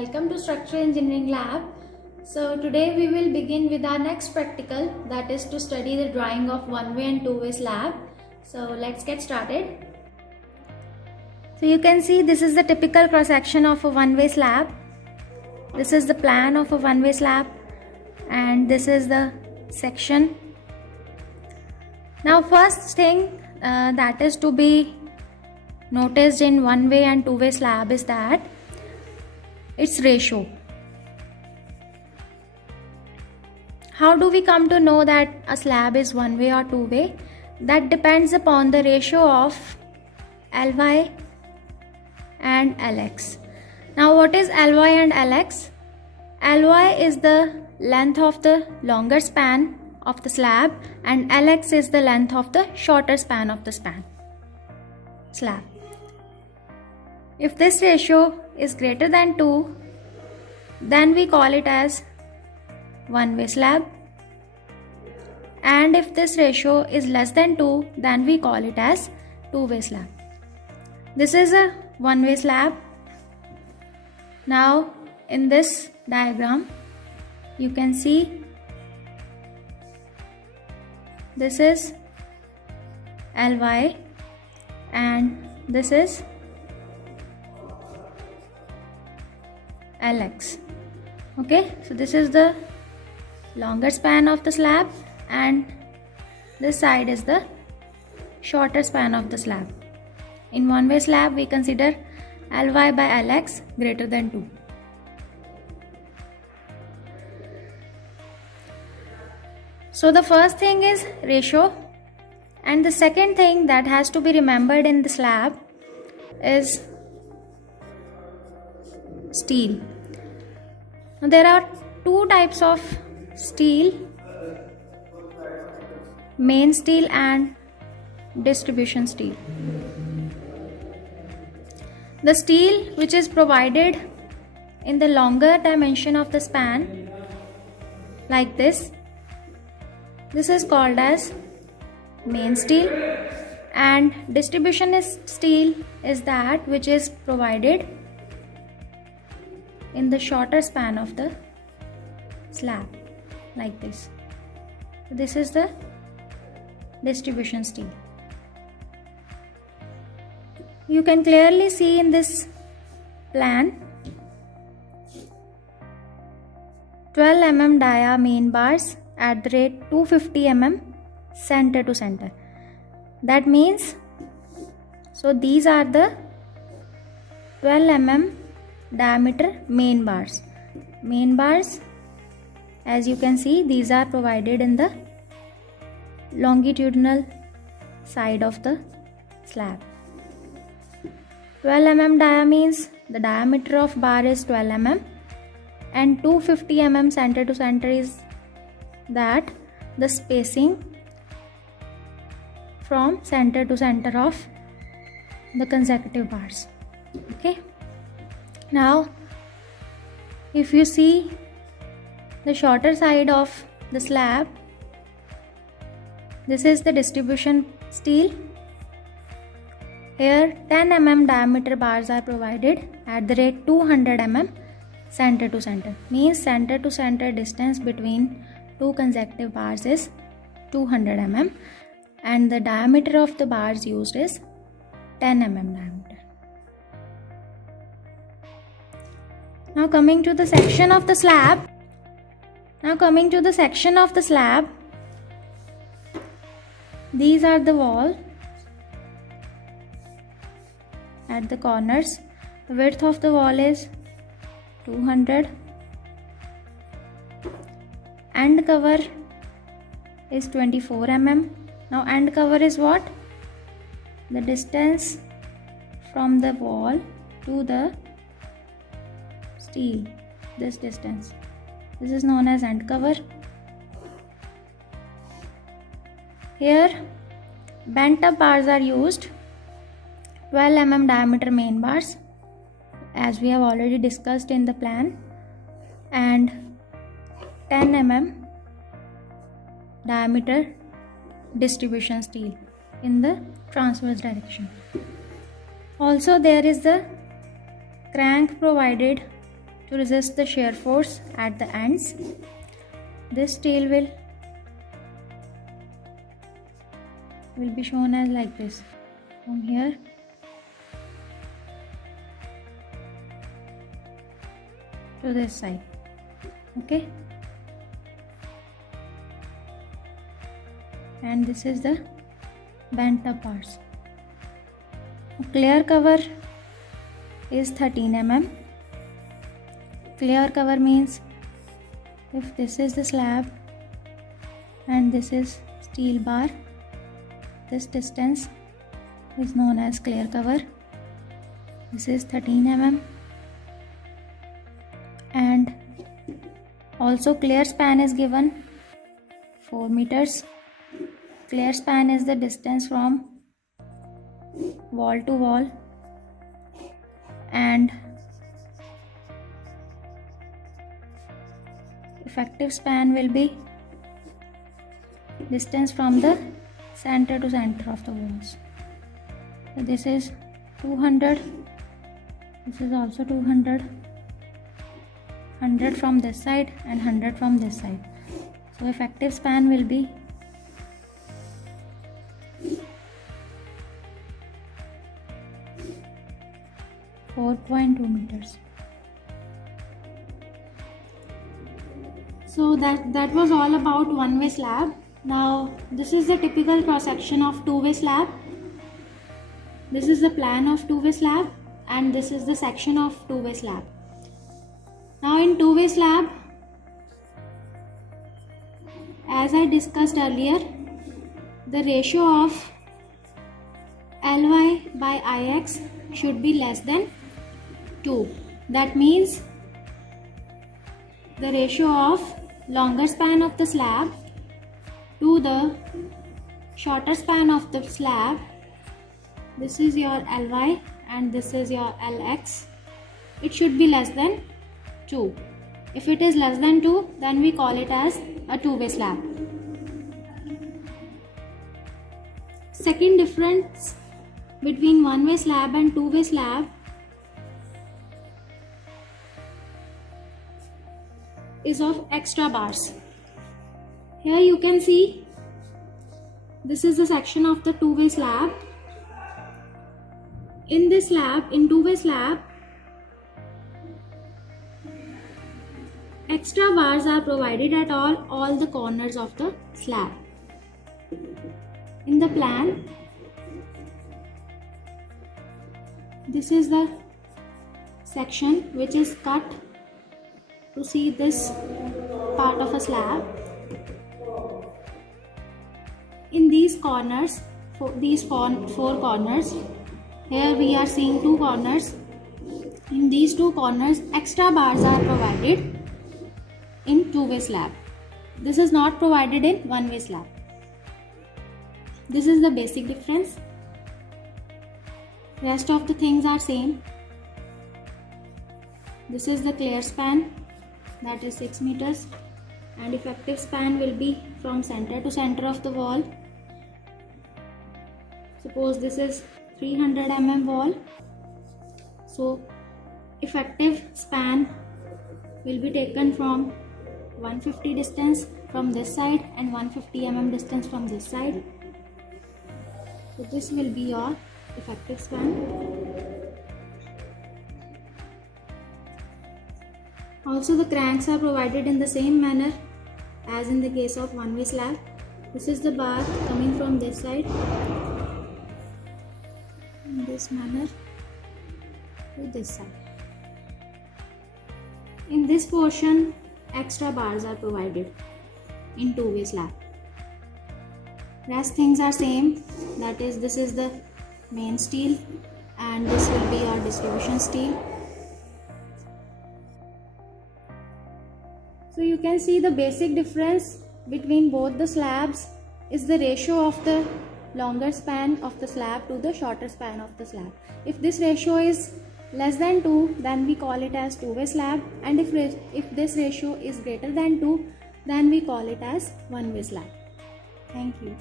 Welcome to Structural Engineering Lab. So today we will begin with our next practical, that is to study the drawing of one-way and two-way slab. So let's get started. So you can see this is the typical cross-section of a one-way slab. This is the plan of a one-way slab and this is the section. Now first thing that is to be noticed in one-way and two-way slab is that its ratio. How do we come to know that a slab is one way or two way? That depends upon the ratio of Ly and Lx. Now what is Ly and Lx? Ly is the length of the longer span of the slab and Lx is the length of the shorter span of the slab. If this ratio is greater than 2, then we call it as one-way slab, and if this ratio is less than 2, then we call it as two-way slab. This is a one-way slab. Now in this diagram you can see this is Ly and this is Lx. Okay, so this is the longer span of the slab and this side is the shorter span of the slab. In one-way slab we consider Ly by Lx greater than 2. So the first thing is ratio, and the second thing that has to be remembered in the slab is steel. Now there are two types of steel, main steel and distribution steel. The steel which is provided in the longer dimension of the span, like this is called as main steel, and distribution steel is that which is provided in the shorter span of the slab, like this. This is the distribution steel. You can clearly see in this plan 12 mm dia main bars at the rate 250 mm center to center. That means, so these are the 12 mm diameter main bars. Main bars, as you can see, these are provided in the longitudinal side of the slab. 12 mm dia means the diameter of bar is 12 mm and 250 mm center to center is that the spacing from center to center of the consecutive bars. Okay. Now if you see the shorter side of the slab, this is the distribution steel. Here 10 mm diameter bars are provided at the rate 200 mm center to center. Means center to center distance between two consecutive bars is 200 mm and the diameter of the bars used is 10 mm diameter. Now coming to the section of the slab. These are the wall at the corners. The width of the wall is 200. End cover is 24 mm. Now end cover is what? The distance from the wall to the steel, this distance. This is known as end cover. Here bent up bars are used, 12 mm diameter main bars as we have already discussed in the plan, and 10 mm diameter distribution steel in the transverse direction. Also there is the crank provided to resist the shear force at the ends. This steel will be shown as like this, from here to this side. Okay, and this is the bent up parts. Clear cover is 13 mm. Clear cover means if this is the slab and this is steel bar, this distance is known as clear cover. This is 13 mm. And also clear span is given 4 meters. Clear span is the distance from wall to wall, and effective span will be distance from the center to center of the walls. So this is 200, this is also 200, 100 from this side and 100 from this side. So effective span will be 4.2 meters. So that was all about one-way slab. Now this is the typical cross section of two-way slab. This is the plan of two-way slab, and this is the section of two-way slab. Now in two-way slab, as I discussed earlier, the ratio of Ly by Ix should be less than 2. That means the ratio of longer span of the slab to the shorter span of the slab, this is your Ly and this is your Lx, it should be less than 2. If it is less than 2, then we call it as a two-way slab. Second difference between one-way slab and two-way slab is of extra bars. Here you can see this is the section of the two-way slab. In this slab, in two-way slab, extra bars are provided at all the corners of the slab. In the plan, this is the section which is cut to see this part of a slab. In these corners, four corners, here we are seeing 2 corners. In these 2 corners, extra bars are provided in two-way slab. This is not provided in one-way slab. This is the basic difference. Rest of the things are same. This is the clear span, that is 6 meters, and effective span will be from center to center of the wall. Suppose this is 300 mm wall, so effective span will be taken from 150 distance from this side and 150 mm distance from this side. So this will be your effective span. Also the cranks are provided in the same manner as in the case of one-way slab. This is the bar coming from this side in this manner to this side. In this portion, extra bars are provided in two-way slab. Rest things are same, that is, this is the main steel and this will be our distribution steel. So you can see the basic difference between both the slabs is the ratio of the longer span of the slab to the shorter span of the slab. If this ratio is less than 2, then we call it as two-way slab, and if this ratio is greater than 2, then we call it as one-way slab. Thank you.